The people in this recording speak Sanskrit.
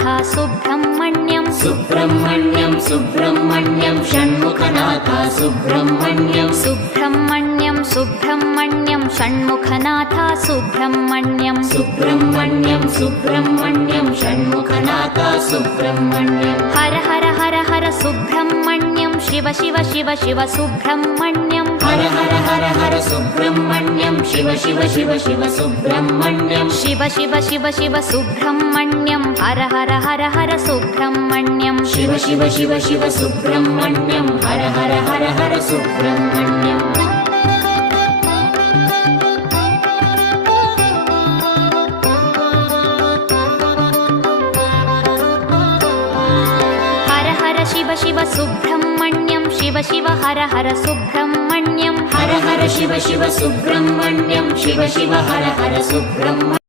षण्मुखनाथ सुब्रह्मण्यं सुब्रह्मण्यं सुब्रह्मण्यं षण्मुखनाथ सुब्रह्मण्यं सुब्रह्मण्यं सुब्रह्मण्यं षण्मुखनाथ सुब्रह्मण्यं सुब्रह्मण्यं सुब्रह्मण्यं षण्मुखनाथ सुब्रह्मण्यं हर हर हर हर सुब्रह्मण्यं शिव शिव शिव शिव सुब्रह्मण्यं हर हर हर हर सुब्रह्मण्यं शिव शिव शिव शिव सुब्रह्मण्यं शिव शिव शिव शिव सुब्रह्मण्यं हर हर हर हर सुब्रह्मण्यं शिव शिव शिव शिव सुब्रह्मण्यं हर हर हर हर सुब्रह्मण्यं हर हर शिव शिव सुब्रह्मण्यं शिव शिव हर हर सुब्रह्मण्यं हर हर शिव शिव सुब्रह्मण्यं शिव शिव हर हर सुब्रह्मण्यं